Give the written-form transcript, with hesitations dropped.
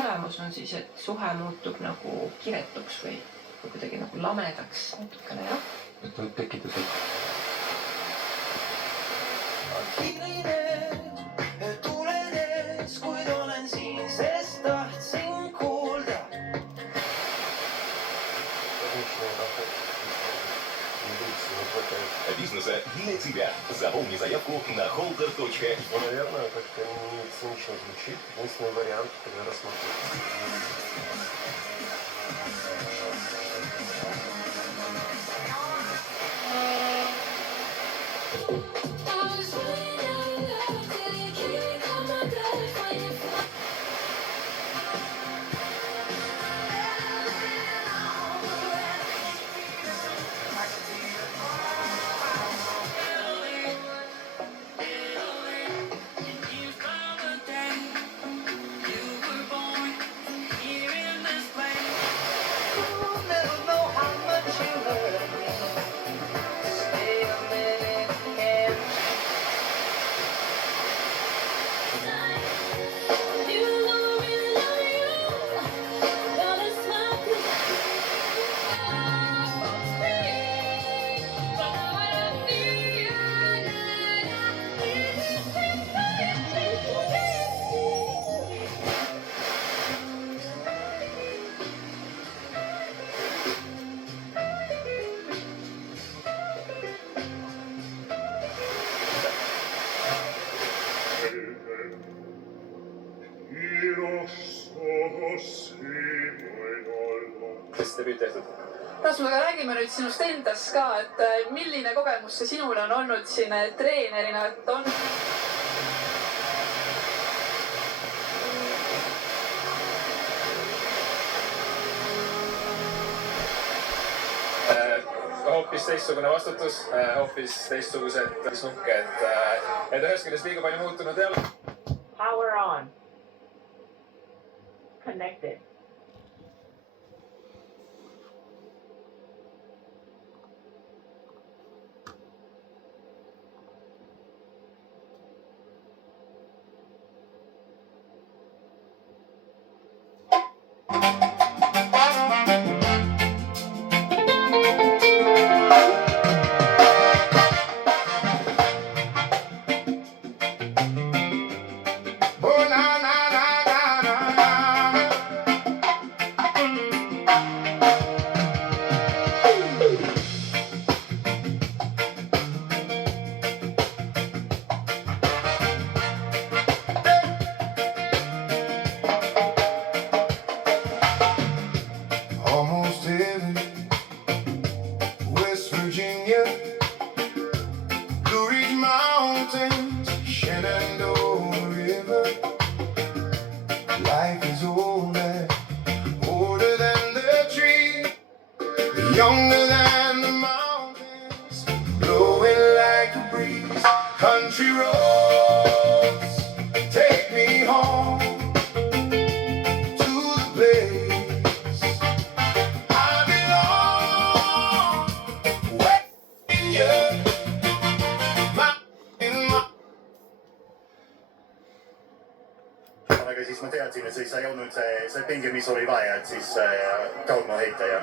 Olemus on siis, et suhe muutub nagu kiretuks või kuidagi nagu lamedaks natukene, jah? Et võib tekitada. Tuledes, kuid olen siin, sest tahtsin kuulda. Бизнеса для тебя. Заполни заявку на holder.ru. Наверное, как-то не цинично звучит. Единственный вариант, когда рассмотреть. Kes debüüt tehtud? Rasmus, aga räägime nüüd sinust endast ka, et milline kogemus see sinul on olnud siin treenerina, et on? Hoopis teistsugune vastutus, hoopis teistsugused nukke, et ühest küljest liiga palju muutunud ei ole. Power on. Connected. Almost heaven, West Virginia, Blue Ridge Mountains, Shenandoah River. Life is older, older than the tree, younger than the mountains, blowing like a breeze. Country roads, take me home to the place I belong. West Virginia, aga siis ma teadsin, et siis ei olnud see pinge, mis oli vaja, et siis kaudma heita ja